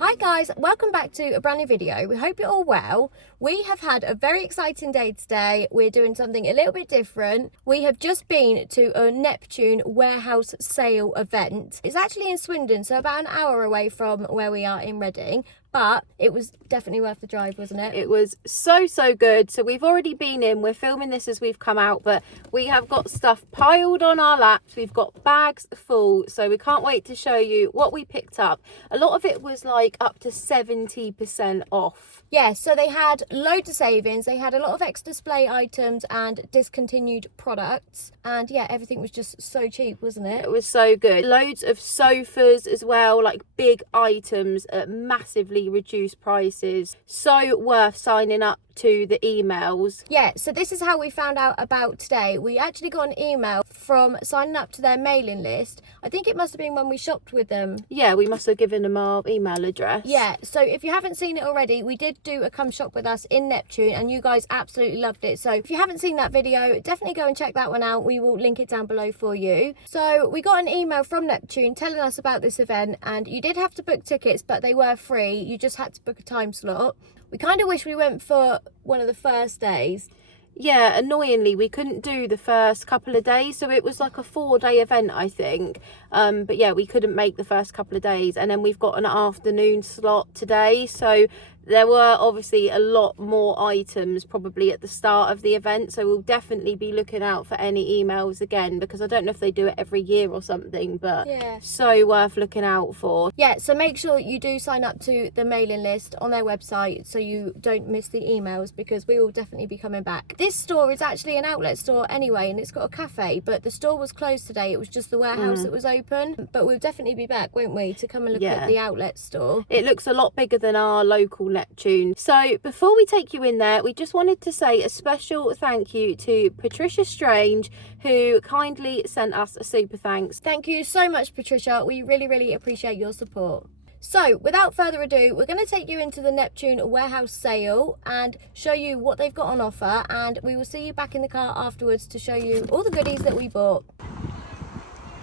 Hi guys, welcome back to a brand new video. We hope you're all well. We have had a very exciting day today. We're doing something a little bit different. We have just been to a Neptune warehouse sale event. It's actually in Swindon, so about an hour away from where we are in Reading. But it was definitely worth the drive, wasn't it? It was so good. So we've already been in, we're filming this as we've come out, but we have got stuff piled on our laps. We've got bags full, so we can't wait to show you what we picked up. A lot of it was like up to 70% off. Yeah, so they had loads of savings. They had a lot of ex-display items and discontinued products. And yeah, everything was just so cheap, wasn't it? It was so good. Loads of sofas as well, like big items at massively reduced prices. So worth signing up to the emails. Yeah, so this is how we found out about today. We actually got an email from signing up to their mailing list. I think it must have been when we shopped with them. Yeah, we must have given them our email address. Yeah, so if you haven't seen it already, we did do a come shop with us in Neptune and you guys absolutely loved it. So if you haven't seen that video, definitely go and check that one out. We will link it down below for you. So we got an email from Neptune telling us about this event, and you did have to book tickets, but they were free. You just had to book a time slot. We kind of wish we went for one of the first days. Yeah, annoyingly, we couldn't do the first couple of days. So it was like a 4-day event, I think. But yeah, we couldn't make the first couple of days. And then we've got an afternoon slot today. So there were obviously a lot more items probably at the start of the event. So we'll definitely be looking out for any emails again, because I don't know if they do it every year or something, but yeah, so worth looking out for. Yeah, so make sure you do sign up to the mailing list on their website so you don't miss the emails, because we will definitely be coming back. This store is actually an outlet store anyway, and it's got a cafe, but the store was closed today. It was just the warehouse that was open, but we'll definitely be back, won't we, to come and look at the outlet store. It looks a lot bigger than our local Neptune. So before we take you in there, we just wanted to say a special thank you to Patricia Strange, who kindly sent us a super thanks. Thank you so much, Patricia. We really appreciate your support. So without further ado, we're going to take you into the Neptune warehouse sale and show you what they've got on offer, and we will see you back in the car afterwards to show you all the goodies that we bought.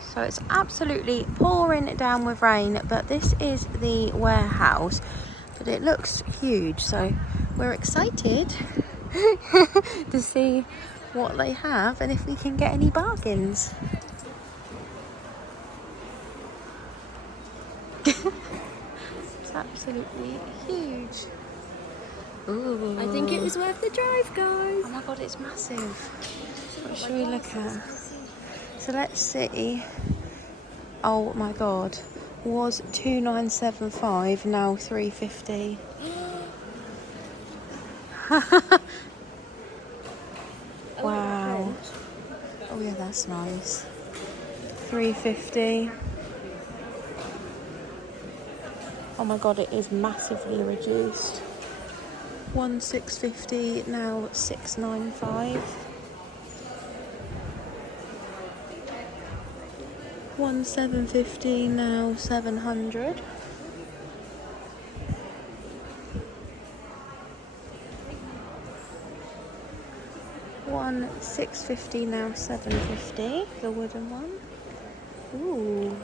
So it's absolutely pouring down with rain, but this is the warehouse, but it looks huge, so we're excited to see what they have and if we can get any bargains. It's absolutely huge. Ooh. I think it was worth the drive, guys. Oh my god, it's massive. What should we look at? So let's see. Oh my god, was 2,975, now 350. Wow. Oh yeah, that's nice. 350. Oh my god, it is massively reduced. 1,650, now 695. 1,750, now 700. One 650, now 750. The wooden one. Ooh.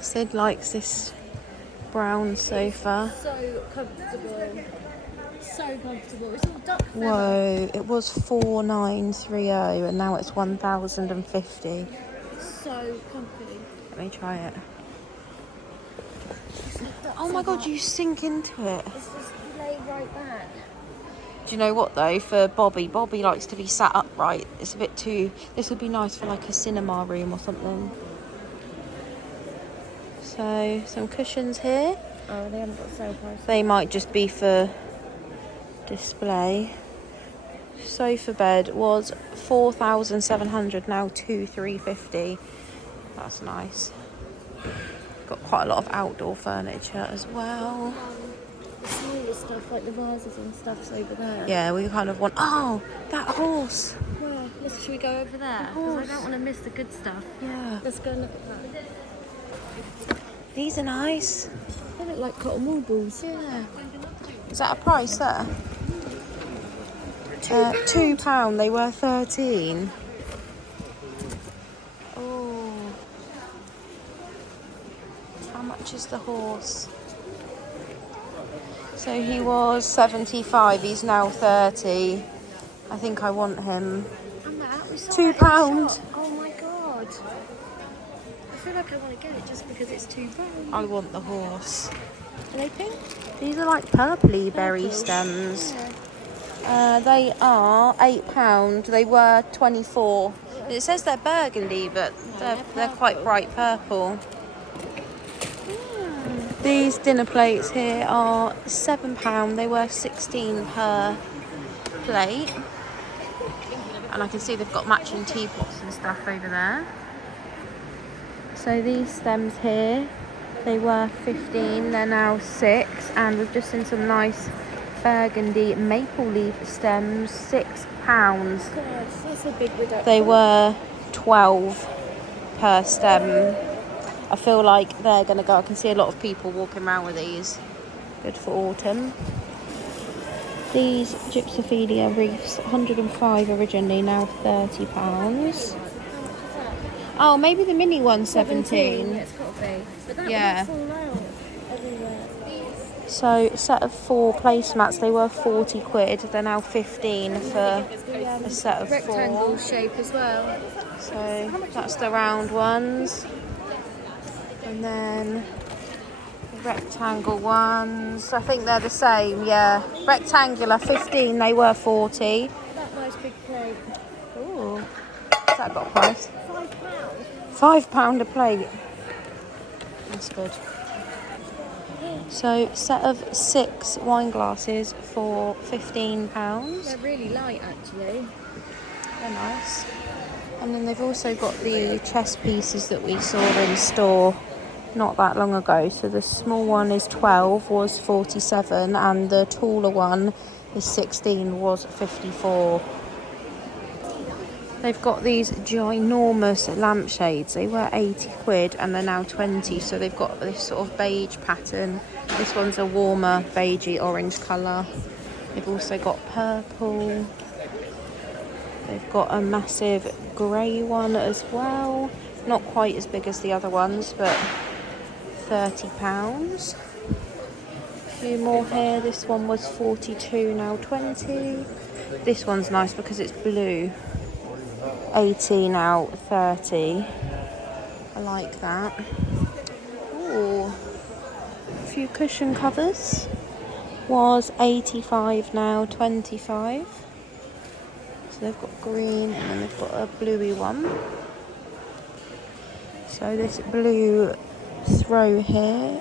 Sid likes this brown sofa. So comfortable. So comfortable. It's all duck feather. Whoa, it was 4,930 and now it's 1,050. So comfy. Let me try it. Oh my god, you sink into it. It's just lay right back. Do you know what though, for Bobby likes to be sat upright. It's a bit too, this would be nice for like a cinema room or something. So, some cushions here. Oh, they haven't got sale price. They might just be for display. Sofa bed was 4,700, now 2,350. That's nice. Got quite a lot of outdoor furniture as well. The smaller stuff, like the vases and stuff's over there. Yeah, we kind of want, oh, that horse. Where? Should we go over there? Because I don't want to miss the good stuff. Yeah. Let's go and look at that. These are nice. They look like cotton wool balls. Yeah. Is that a price there? £2. They were 13. Oh, much is the horse? So he was 75, he's now 30. I think I want him. And that was £2. Oh my god. I feel like I want to get it just because it's £2. I want the horse. Are they pink? These are like purpley berry stems. Yeah. They are £8. They were 24. It says they're burgundy, but they're quite bright purple. These dinner plates here are £7. They were 16 per plate. And I can see they've got matching teapots and stuff over there. So these stems here, they were 15, they're now 6. And we've just seen some nice burgundy maple leaf stems, £6. God, that's a big reduction. They were 12 per stem. I feel like they're going to go. I can see a lot of people walking around with these. Good for autumn. These Gypsophilia wreaths, 105 originally, now £30. Oh, maybe the mini one's 17. Yeah, it's got to be. But that Yeah. would fall out everywhere. So, a set of 4 placemats, they were 40 quid. They're now 15 for a set of 4. Rectangle shape as well. So, that's the round ones. And then the rectangle ones, I think they're the same, yeah. Rectangular, 15, they were 40. That nice big plate. Ooh, has that got a price? £5. £5 a plate. That's good. So, set of 6 wine glasses for £15. They're really light actually. They're nice. And then they've also got the chess pieces that we saw in store not that long ago. So the small one is 12, was 47, and the taller one is 16, was 54. They've got these ginormous lampshades. They were 80 quid and they're now 20. So they've got this sort of beige pattern. This one's a warmer beigey orange colour. They've also got purple. They've got a massive grey one as well. Not quite as big as the other ones, but £30. A few more here. This one was 42, now 20. This one's nice because it's blue. 80, now 30. I like that. Ooh. A few cushion covers. Was 85, now 25. So they've got green and then they've got a bluey one. So this blue throw here,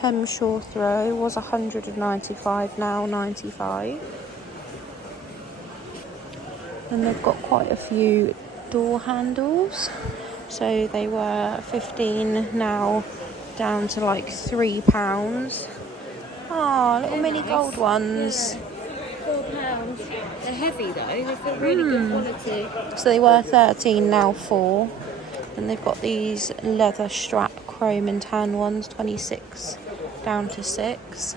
Hemshaw throw, was 195, now 95. And they've got quite a few door handles. So they were 15, now down to like £3. Oh, little mini gold ones. £4. They're heavy though, they feel really good quality. So they were 13, now 4. And they've got these leather strap chrome and tan ones, 26 down to 6.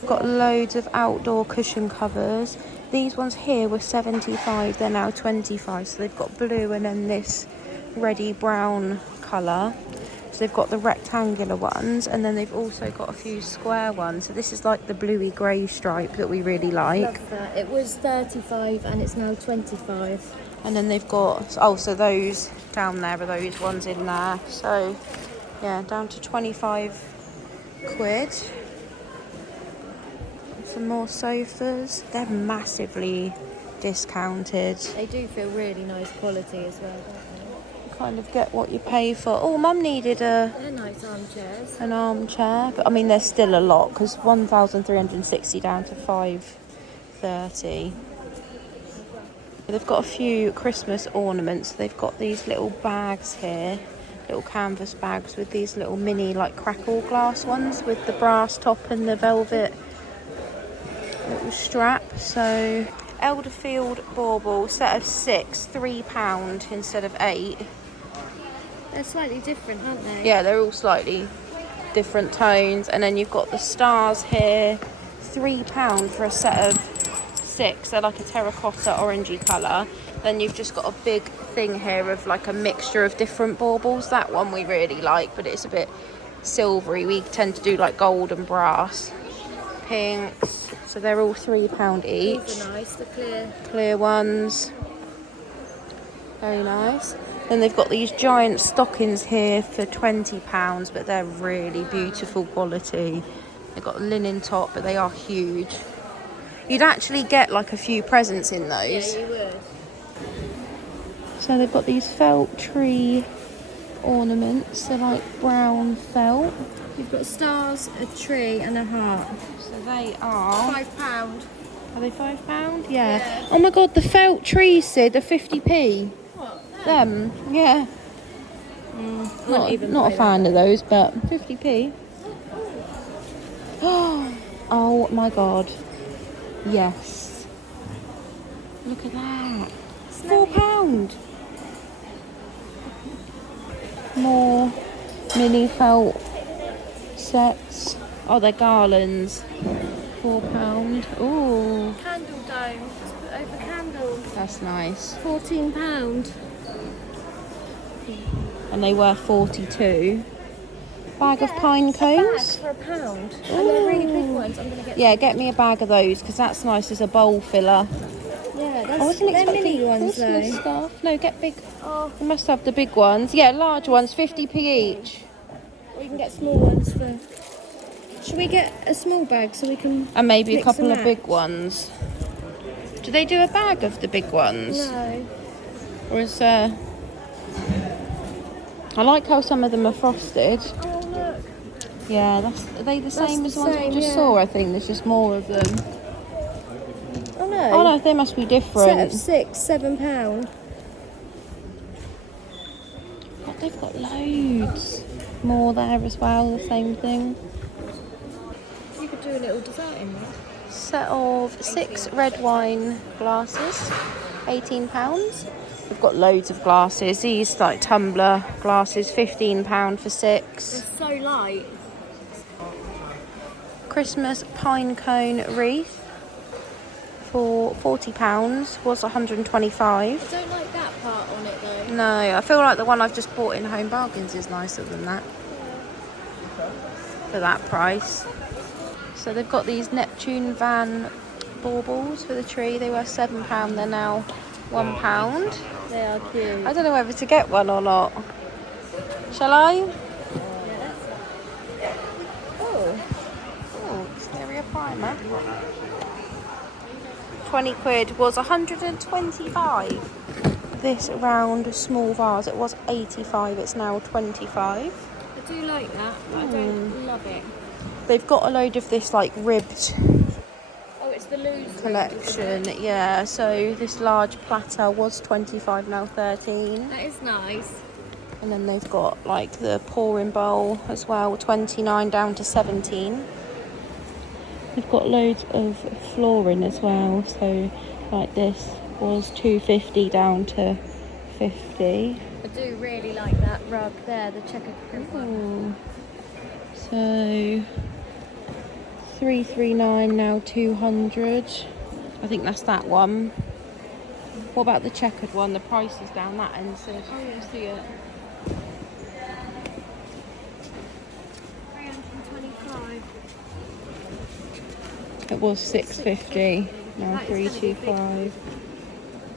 We've got loads of outdoor cushion covers. These ones here were 75, they're now 25. So they've got blue and then this reddy brown colour. So they've got the rectangular ones and then they've also got a few square ones. So this is like the bluey grey stripe that we really like. Love that. It was 35 and it's now 25. And then they've got, oh, so those down there are those ones in there. So, yeah, down to 25 quid. Some more sofas. They're massively discounted. They do feel really nice quality as well, don't You kind of get what you pay for. Oh, Mum needed they? They're nice armchairs. an armchair. But, I mean, there's still a lot because 1,360 down to 530. They've got a few Christmas ornaments. They've got these little bags here, little canvas bags with these little mini like crackle glass ones with the brass top and the velvet little strap. So Elderfield bauble, set of 6, £3 instead of 8. They're slightly different, aren't they? Yeah, they're all slightly different tones. And then you've got the stars here, £3 for a set of 6. They're like a terracotta orangey colour. Then you've just got a big thing here of like a mixture of different baubles. That one we really like, but it's a bit silvery. We tend to do like gold and brass. Pinks. So they're all £3 each. These are nice, the Clear ones. Very nice. Then they've got these giant stockings here for £20, but they're really beautiful quality. They've got a linen top, but they are huge. You'd actually get like a few presents in those. Yeah, you would. So they've got these felt tree ornaments. They're like brown felt. You've got stars, a tree, and a heart. So they are £5. Are they £5? Yeah. Oh my god, the felt trees, Sid, are 50p. What? Them, yeah. Not a fan of those, but 50p. Oh my god. Yes. Look at that. £4. More mini felt sets. Oh, they're garlands. £4. Ooh. Candle dome. Just put over candles. That's nice. £14. And they were 42. Bag of pine cones. A bag for £1. And they're really big ones. I'm gonna get. Yeah, get me a bag of those because that's nice as a bowl filler. Yeah, I wasn't they're expecting mini ones Christmas though. stuff. No, get big. Oh, You must have the big ones. Yeah, large ones, 50p each. we can get small ones for. Should we get a small bag so we can? And maybe a mix couple and of big match? ones. Do they do a bag of the big ones? No. Or is I like how some of them are frosted. Oh look. Yeah, are they the same as the the ones we same, just yeah. saw? I think there's just more of them. Oh no. Oh no, they must be Set different. of 6, £7. God, they've got loads more there as well, the same thing. You could do a little dessert in there. Set of 6 red wine glasses, £18. We've got loads of glasses. These like tumbler glasses, £15 for 6. They're so light. Christmas pine cone wreath for £40, was 125. I don't like that part on it though. No, I feel like the one I've just bought in Home Bargains is nicer than that. For that price. So they've got these Neptune van baubles for the tree. They were £7, they're now £1. They are cute. I don't know whether to get one or not. Shall I? Oh, exterior primer. 20 quid was 125. This round small vase, it was 85, it's now 25. I do like that, but I don't love it. They've got a load of this like ribbed Oh, it's the loose collection. Yeah, so this large platter was 25, now 13. That is nice. And then they've got like the pouring bowl as well, 29 down to 17. They've got loads of flooring as well, so like this was 250 down to 50. I do really like that rug there, the checkered print one. So 339 now 200. I think that's that one. What about the checkered one? The price is down that end, so you see it. 325. It was 650, now 325.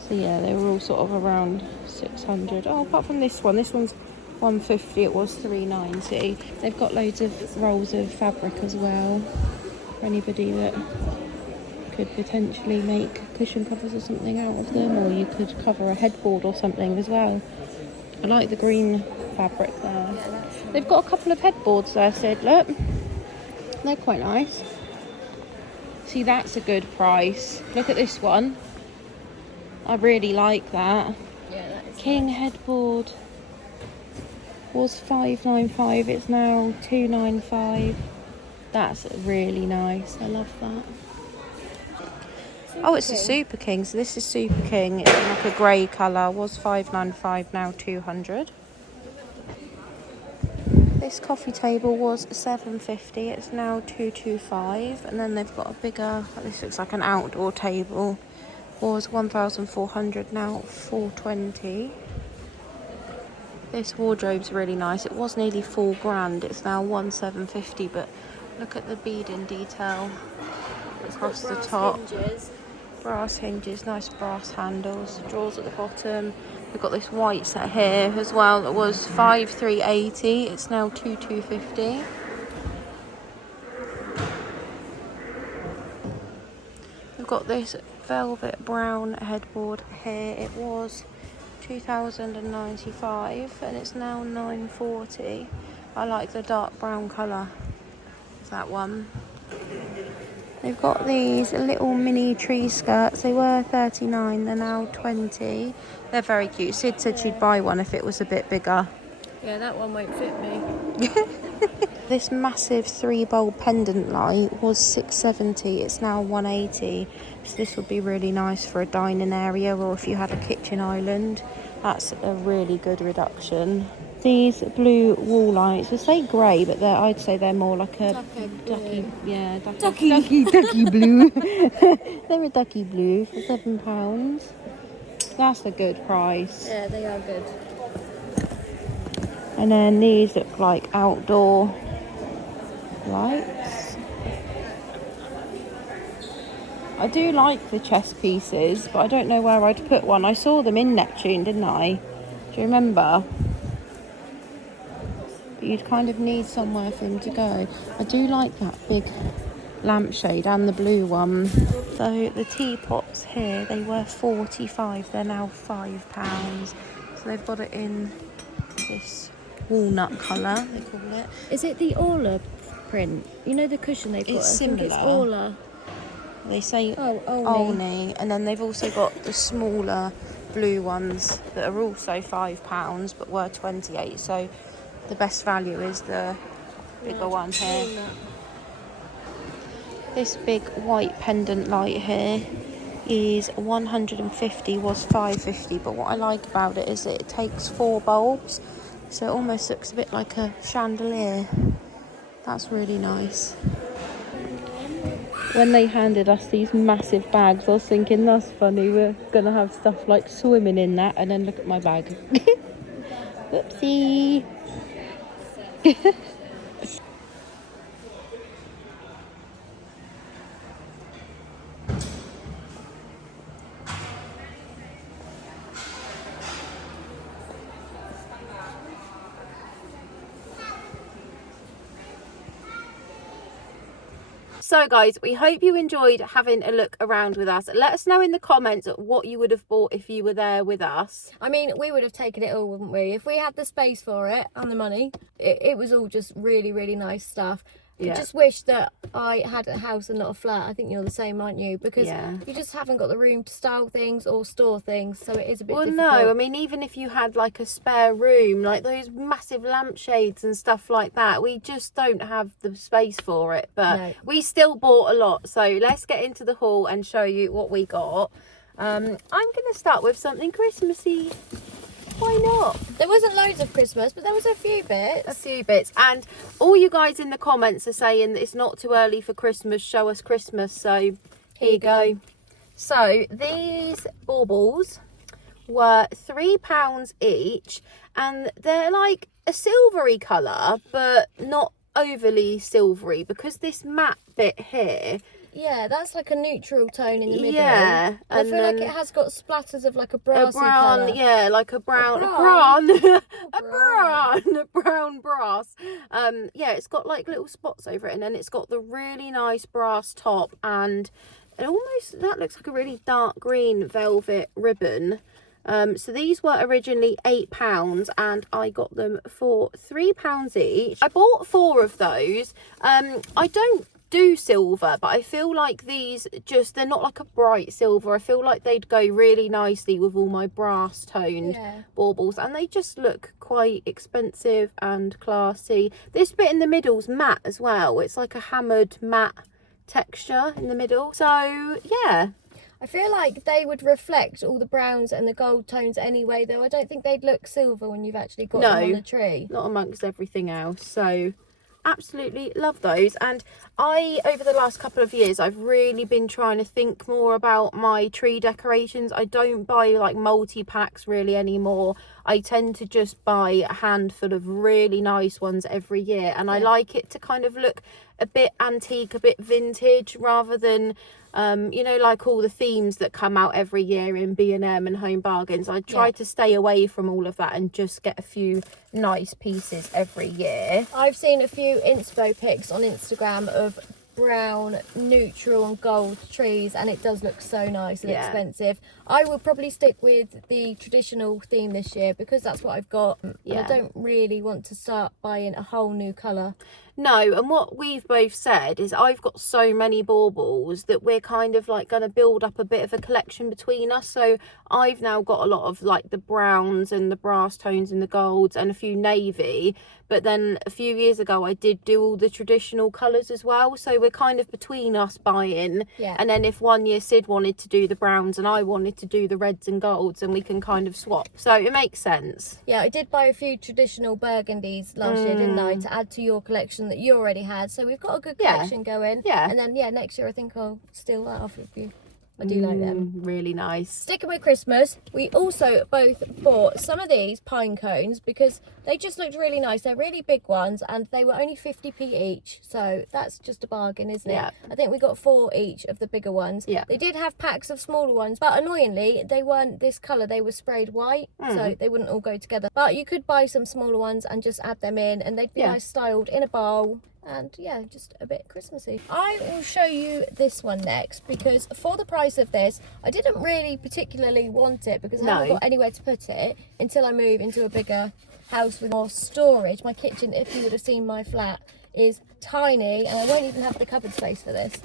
So yeah, they were all sort of around 600. Oh, apart from this one's 150, it was 390. They've got loads of rolls of fabric as well for anybody that could potentially make cushion covers or something out of them, or you could cover a headboard or something as well. I like the green fabric there. They've got a couple of headboards there, Sid, look. They're quite nice. See, that's a good price. Look at this one. I really like that. Yeah, that is King headboard was £595, it's now £295. That's really nice. I love that. Oh, it's a Super King. So this is Super King. It's in like a grey colour. Was £595, now £200. This coffee table was £750. It's now £225. And then they've got a bigger. This looks like an outdoor table. Was £1,400, now £420. This wardrobe's really nice. It was nearly £4,000. It's now 1,750. But look at the beading detail across the top. Hinges. Brass hinges, nice brass handles, drawers at the bottom. We've got this white set here as well that was 5,380. It's now 2,250. We've got this velvet brown headboard here. It was 2,095 and it's now 940. I like the dark brown colour of that one. They've got these little mini tree skirts. They were 39, they're now 20. They're very cute. Sid said she'd buy one if it was a bit bigger. Yeah, that one won't fit me. This massive 3-bulb pendant light was 670. It's now 180. So this would be really nice for a dining area or if you had a kitchen island. That's a really good reduction. These blue wall lights, we say grey, but I'd say they're more like a ducky blue. They're a ducky blue for £7. That's a good price. Yeah, they are good. And then these look like outdoor lights. I do like the chess pieces, but I don't know where I'd put one. I saw them in Neptune, didn't I? Do you remember? You'd kind of need somewhere for them to go. I do like that big lampshade and the blue one. So the teapots here, they were 45, they're now £5. So they've got it in this walnut colour, they call it. Is it the Orla print? You know the cushion they've got? It's I think similar. it's Orla. They say Olney. Olney. And then they've also got the smaller blue ones that are also £5 but were 28. So the best value is the bigger one here. This big white pendant light here is 150, was 550, but what I like about it is that it takes 4 bulbs, so it almost looks a bit like a chandelier. That's really nice. When they handed us these massive bags, I was thinking that's funny, we're gonna have stuff like swimming in that, and then look at my bag. Whoopsie. So guys, we hope you enjoyed having a look around with us. Let us know in the comments what you would have bought if you were there with us. I mean, we would have taken it all, wouldn't we? If we had the space for it and the money, it was all just really, really nice stuff. Yeah. I just wish that I had a house and not a flat. I think you're the same, aren't you? Because you just haven't got the room to style things or store things, so it is a bit difficult. No, I mean, even if you had like a spare room, like those massive lampshades and stuff like that, we just don't have the space for it. But we still bought a lot, so let's get into the haul and show you what we got. I'm going to start with something Christmassy. Why not? There wasn't loads of Christmas, but there was a few bits. A few bits. And all you guys in the comments are saying that it's not too early for Christmas. Show us Christmas. So here you go. So these baubles were £3 each. And they're like a silvery colour, but not overly silvery. Because this matte bit here... Yeah, that's like a neutral tone in the middle. Yeah. I feel like it has got splatters of like a brassy colour. Yeah, like a brown brass. Yeah, it's got like little spots over it, and then it's got the really nice brass top, and almost, that looks like a really dark green velvet ribbon. So these were originally £8 and I got them for £3 each. I bought 4 of those. I don't do silver, but I feel like these they're not like a bright silver. I feel like they'd go really nicely with all my brass toned baubles, and they just look quite expensive and classy. This bit in the middle's matte as well. It's like a hammered matte texture in the middle, so yeah. I feel like they would reflect all the browns and the gold tones anyway, though I don't think they'd look silver when you've actually got them on the tree. Not amongst everything else. So absolutely love those. And over the last couple of years, I've really been trying to think more about my tree decorations. I don't buy like multi-packs really anymore. I tend to just buy a handful of really nice ones every year, and I like it to kind of look a bit antique, a bit vintage, rather than you know, like all the themes that come out every year in B&M and Home Bargains. I try to stay away from all of that and just get a few nice pieces every year. I've seen a few inspo pics on Instagram of brown, neutral and gold trees, and it does look so nice and expensive. I will probably stick with the traditional theme this year because that's what I've got. And I don't really want to start buying a whole new colour. No, and what we've both said is I've got so many baubles that we're kind of like going to build up a bit of a collection between us. So I've now got a lot of like the browns and the brass tones and the golds and a few navy. But then a few years ago I did do all the traditional colours as well. So we're kind of between us buying. Yeah. And then if one year Sid wanted to do the browns and I wanted to do the reds and golds, and we can kind of swap. So it makes sense. Yeah, I did buy a few traditional burgundies last year, didn't I, to add to your collection that you already had. So we've got a good collection going. Yeah. And then, next year I think I'll steal that off of you. I do like them. Really nice. Sticking with Christmas, we also both bought some of these pine cones because they just looked really nice. They're really big ones and they were only 50p each. So that's just a bargain, isn't it? Yeah. I think we got 4 each of the bigger ones. Yeah. They did have packs of smaller ones, but annoyingly, they weren't this colour. They were sprayed white, so they wouldn't all go together. But you could buy some smaller ones and just add them in and they'd be nice styled in a bowl. And just a bit Christmassy. I will show you this one next because for the price of this, I didn't really particularly want it because I haven't got anywhere to put it until I move into a bigger house with more storage. My kitchen, if you would have seen my flat, is tiny and I won't even have the cupboard space for this.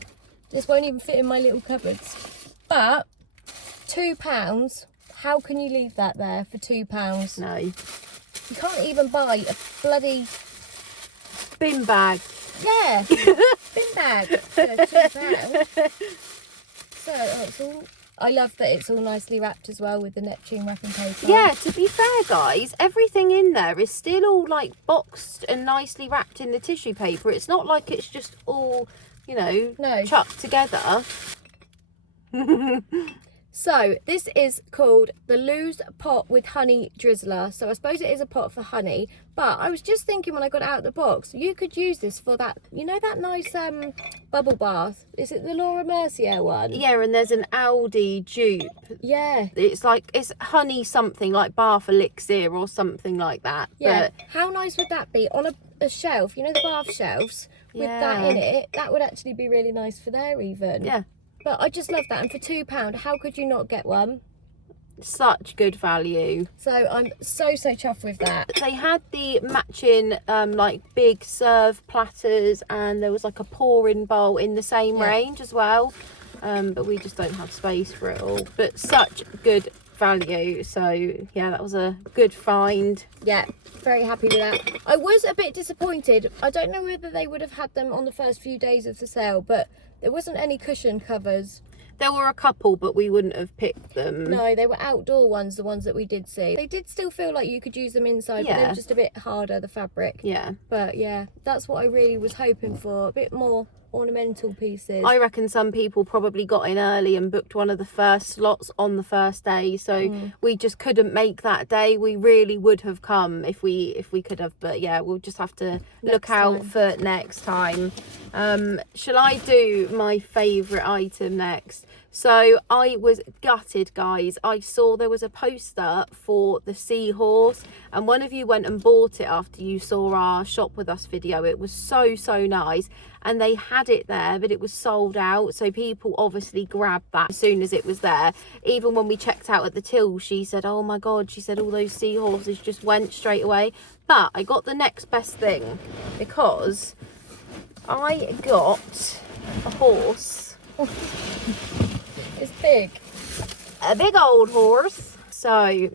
This won't even fit in my little cupboards. But £2, how can you leave that there for £2? No. You can't even buy a bloody bin bag. Yeah, bin bag for £2. So it's all. I love that it's all nicely wrapped as well with the Neptune wrapping paper. Yeah, to be fair, guys, everything in there is still all like boxed and nicely wrapped in the tissue paper. It's not like it's just all, you know, chucked together. So this is called the Loose Pot with Honey Drizzler. So I suppose it is a pot for honey. But I was just thinking when I got it out of the box, you could use this for that, you know, that nice bubble bath. Is it the Laura Mercier one? Yeah, and there's an Aldi dupe. Yeah. It's like, it's honey something, like bath elixir or something like that. Yeah. But how nice would that be on a shelf, you know, the bath shelves with that in it? That would actually be really nice for there even. Yeah. But I just love that. And for £2, how could you not get one? Such good value. So I'm so chuffed with that. They had the matching like big serve platters, and there was like a pouring bowl in the same range as well. But we just don't have space for it all. But such good value. So yeah, that was a good find. Yeah, very happy with that. I was a bit disappointed. I don't know whether they would have had them on the first few days of the sale, but there wasn't any cushion covers. There were a couple, but we wouldn't have picked them. No, they were outdoor ones, the ones that we did see. They did still feel like you could use them inside, but they were just a bit harder, the fabric. Yeah. But yeah, that's what I really was hoping for, a bit more ornamental pieces. I reckon some people probably got in early and booked one of the first slots on the first day, so we just couldn't make that day. We really would have come if we could have, but yeah, we'll just have to look out for next time. Shall I do my favourite item next? So I was gutted, guys. I saw there was a poster for the seahorse, and one of you went and bought it after you saw our shop with us video. It was so nice, and they had it there, but it was sold out, so people obviously grabbed that as soon as it was there. Even when we checked out at the till, she said, oh my god, she said all those seahorses just went straight away. But I got the next best thing, because I got a horse. It's big. A big old horse. So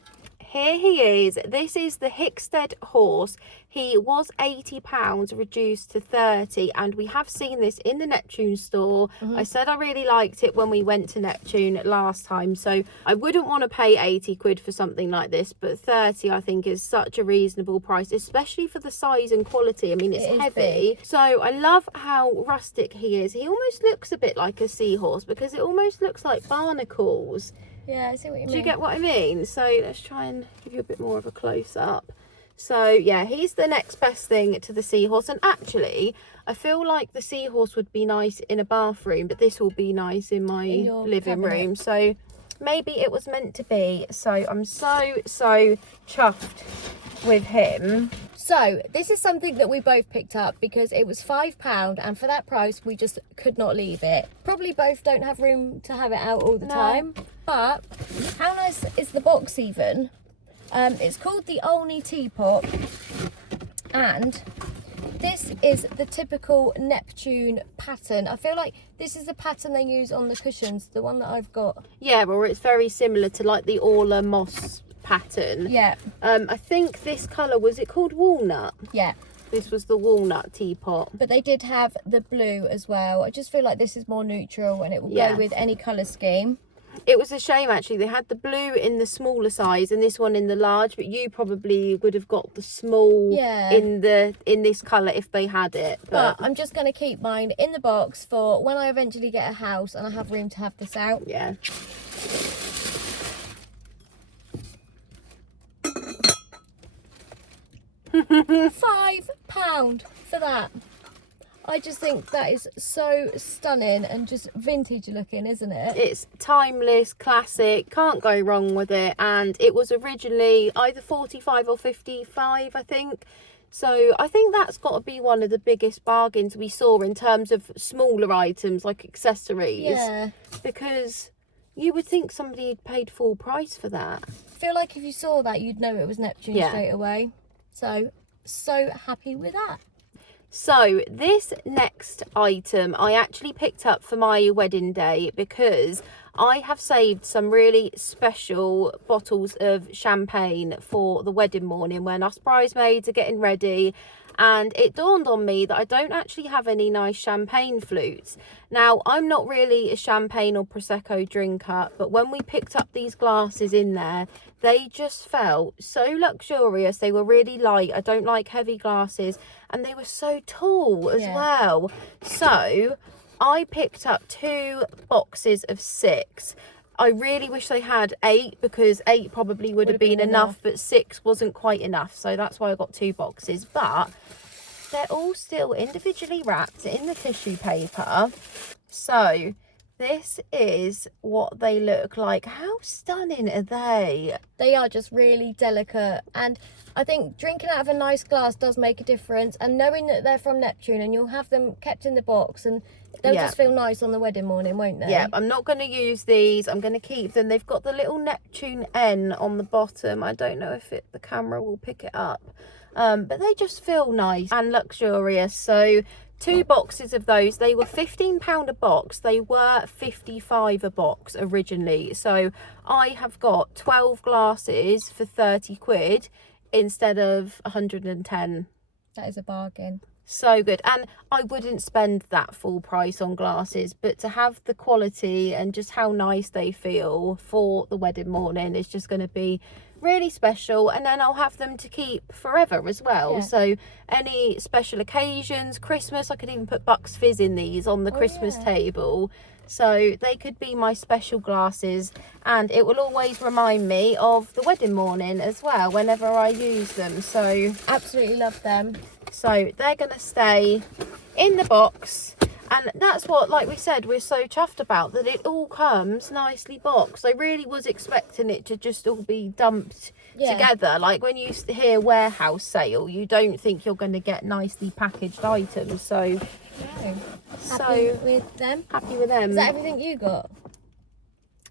here he is. This is the Hickstead horse. He was £80 reduced to 30, and we have seen this in the Neptune store. I said I really liked it when we went to Neptune last time, so I wouldn't want to pay 80 quid for something like this, but 30 I think is such a reasonable price, especially for the size and quality. I mean, it's heavy. So I love how rustic he is. He almost looks a bit like a seahorse because it almost looks like barnacles. Yeah, I see what you mean. Do you get what I mean? So let's try and give you a bit more of a close-up. So yeah, he's the next best thing to the seahorse. And actually, I feel like the seahorse would be nice in a bathroom, but this will be nice in my living room. So maybe it was meant to be. So I'm so chuffed with him. So this is something that we both picked up because it was £5, and for that price we just could not leave it. Probably both don't have room to have it out all the time, but how nice is the box even? It's called the Olney Teapot, and this is the typical Neptune pattern. I feel like this is the pattern they use on the cushions, the one that I've got. Yeah, or it's very similar to like the Orla Moss pattern. Yeah. I think this colour, was it called walnut? Yeah. This was the walnut teapot. But they did have the blue as well. I just feel like this is more neutral and it will go with any colour scheme. It was a shame actually, they had the blue in the smaller size and this one in the large, but you probably would have got the small in this colour if they had it. But I'm just going to keep mine in the box for when I eventually get a house and I have room to have this out. Yeah. £5 for that. I just think that is so stunning and just vintage looking, isn't it? It's timeless, classic, can't go wrong with it. And it was originally either 45 or 55, I think. So I think that's got to be one of the biggest bargains we saw in terms of smaller items like accessories. Yeah. Because you would think somebody had paid full price for that. I feel like if you saw that, you'd know it was Neptune straight away. So happy with that. So this next item I actually picked up for my wedding day because I have saved some really special bottles of champagne for the wedding morning when us bridesmaids are getting ready, and it dawned on me that I don't actually have any nice champagne flutes. Now, I'm not really a champagne or Prosecco drinker, but when we picked up these glasses in there, they just felt so luxurious. They were really light. I don't like heavy glasses, and they were so tall as well. So I picked up 2 boxes of 6. I really wish they had 8 because 8 probably would have been enough, but 6 wasn't quite enough. So that's why I got 2 boxes. But they're all still individually wrapped in the tissue paper. So this is what they look like. How stunning are they? They are just really delicate, and I think drinking out of a nice glass does make a difference, and knowing that they're from Neptune and you'll have them kept in the box and they'll just feel nice on the wedding morning, won't they? Yeah, I'm not going to use these. I'm going to keep them. They've got the little Neptune N on the bottom. I don't know if the camera will pick it up. But they just feel nice and luxurious. So 2 boxes of those. They were £15 a box. They were 55 a box originally. So I have got 12 glasses for 30 quid instead of 110. That is a bargain. So good. And I wouldn't spend that full price on glasses, but to have the quality and just how nice they feel for the wedding morning is just going to be really special. And then I'll have them to keep forever as well. So any special occasions, Christmas, I could even put Bucks Fizz in these on the Christmas table. So they could be my special glasses, and it will always remind me of the wedding morning as well whenever I use them. So absolutely love them. So they're going to stay in the box, and that's what, like we said, we're so chuffed about, that it all comes nicely boxed. I really was expecting it to just all be dumped together. Like when you hear warehouse sale, you don't think you're going to get nicely packaged items. So happy with them. Happy with them. Is that everything you got?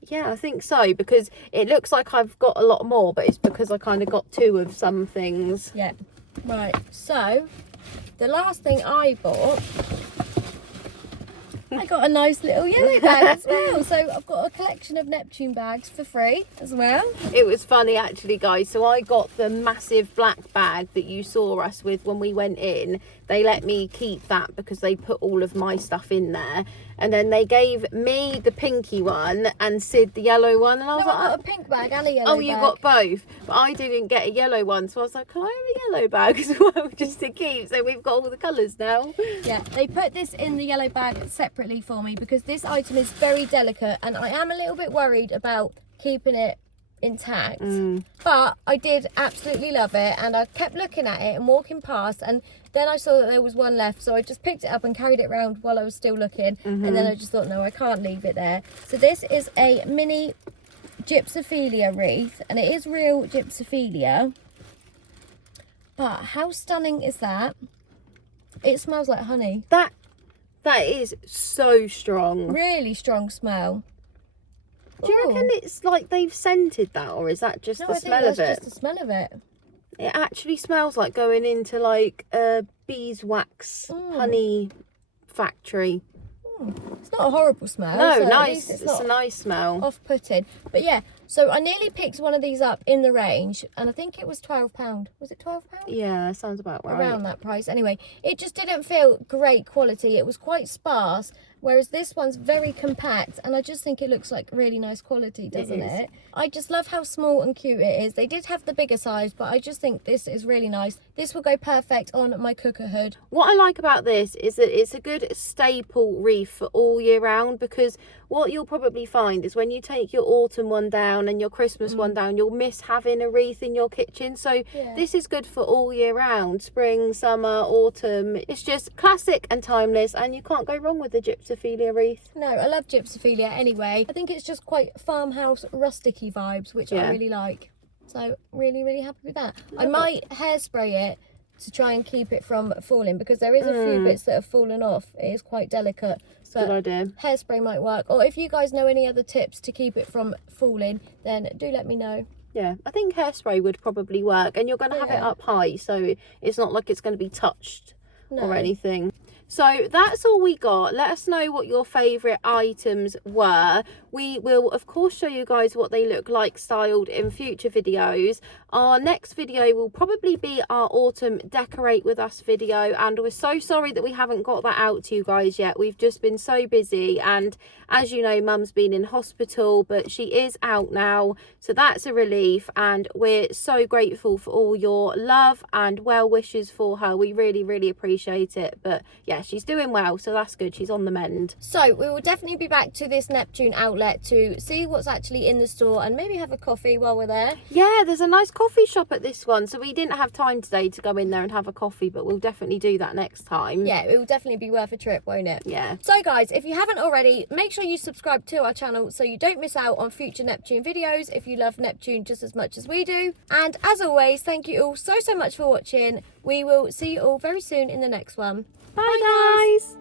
Yeah, I think so, because it looks like I've got a lot more, but it's because I kind of got 2 of some things. Yeah. Right, so the last thing I bought I got a nice little yellow bag as well. So I've got a collection of Neptune bags for free as well. It was funny actually, guys. So I got the massive black bag that you saw us with when we went in. They let me keep that because they put all of my stuff in there. And then they gave me the pinky one and Sid the yellow one. And I was No, like, I got a pink bag and a yellow bag. you got both. But I didn't get a yellow one. So I was like, can I have a yellow bag as well, just to keep? So we've got all the colours now. Yeah, they put this in the yellow bag separately for me because this item is very delicate and I am a little bit worried about keeping it intact. But I did absolutely love it and I kept looking at it and walking past, and then I saw that there was one left, so I just picked it up and carried it around while I was still looking. And then I just thought, no, I can't leave it there. So this is a mini gypsophilia wreath, and it is real gypsophilia. But how stunning is that? It smells like honey. That is so strong. Really strong smell. Do you reckon it's like they've scented that, or is that just the smell of it? Just the smell of it. It actually smells like going into like a beeswax honey factory. It's not a horrible smell. No, so nice. It's a nice smell. Off-putting. But yeah, so I nearly picked one of these up in the range, and I think it was £12. Was it £12? Yeah, sounds about right. Around that price. Anyway, it just didn't feel great quality. It was quite sparse, whereas this one's very compact, and I just think it looks like really nice quality, doesn't it? I just love how small and cute it is. They did have the bigger size, but I just think this is really nice. This will go perfect on my cooker hood. What I like about this is that it's a good staple wreath for all year round, because what you'll probably find is when you take your autumn one down and your Christmas one down, you'll miss having a wreath in your kitchen. So this is good for all year round, spring, summer, autumn. It's just classic and timeless, and you can't go wrong with the gypsophilia wreath. No, I love gypsophilia anyway. I think it's just quite farmhouse rusticy vibes, which I really like. So really, really happy with that. I might hairspray it to try and keep it from falling, because there is a few bits that have fallen off. It is quite delicate. So good idea. Hairspray might work. Or if you guys know any other tips to keep it from falling, then do let me know. Yeah, I think hairspray would probably work, and you're going to have it up high, so it's not like it's going to be touched or anything. So that's all we got. Let us know what your favourite items were. We will, of course, show you guys what they look like styled in future videos. Our next video will probably be our autumn decorate with us video, and we're so sorry that we haven't got that out to you guys yet. We've just been so busy, and as you know, Mum's been in hospital, but she is out now, so that's a relief, and we're so grateful for all your love and well wishes for her. We really, really appreciate it. But yeah, she's doing well, so that's good. She's on the mend. So we will definitely be back to this Neptune outlet to see what's actually in the store, and maybe have a coffee while we're there. Yeah, there's a nice coffee shop at this one, so we didn't have time today to go in there and have a coffee, but we'll definitely do that next time. Yeah, it will definitely be worth a trip, won't it? Yeah. So guys, if you haven't already, make sure you subscribe to our channel so you don't miss out on future Neptune videos if you love Neptune just as much as we do. And as always, thank you all so much for watching. We will see you all very soon in the next one. Bye guys.